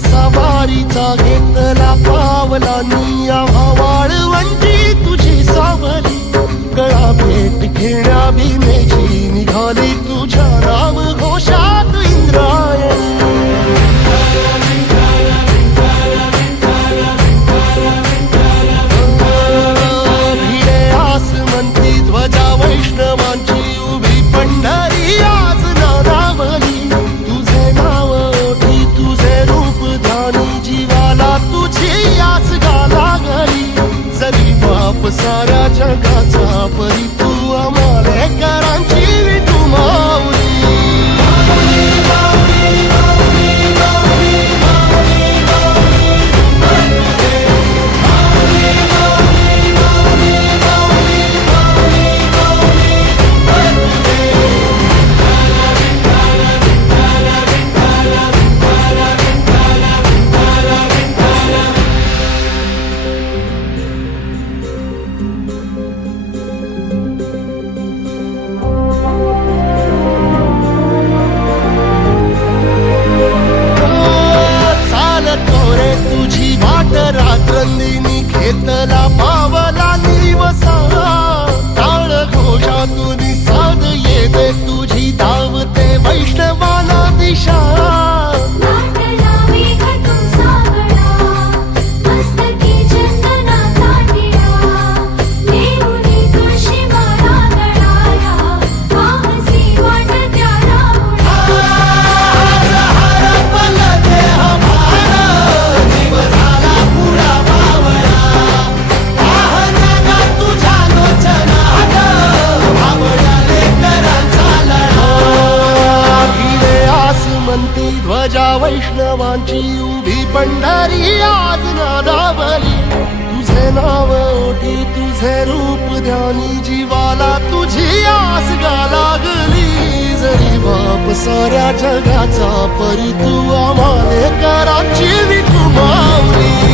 सवारीचा घेतला पावलांनी आम्हा वाळवंटी तुझी सावली गळा भेट घेण्या भीमेची निघाली तुझ्या नाम घोषात इंद्रायणी भिडे आसमंती ध्वजा वैष्णवांची उभी पंढरी आज नादावली तुझे नाव ओठी तुझे रूप ध्यानी जीवाला तुझी आस गाला घरी जरी बाप साऱ्या जगाचा परी तू आमालेकरांची विठू माऊली रात्रंदिनी घेतला पावला निवसा टाळ घोषातून साध येते तुझी धावते वैष्णवाला दिशा ध्वजा वैष्णवांची उभी पंढरी आज नादावली तुझे नाव ओठी तुझे रूप ध्यानी जीवाला तुझी आस गा लागली जरी बाप साऱ्या जगाचा परी तू आमालेकरांची विठू माऊली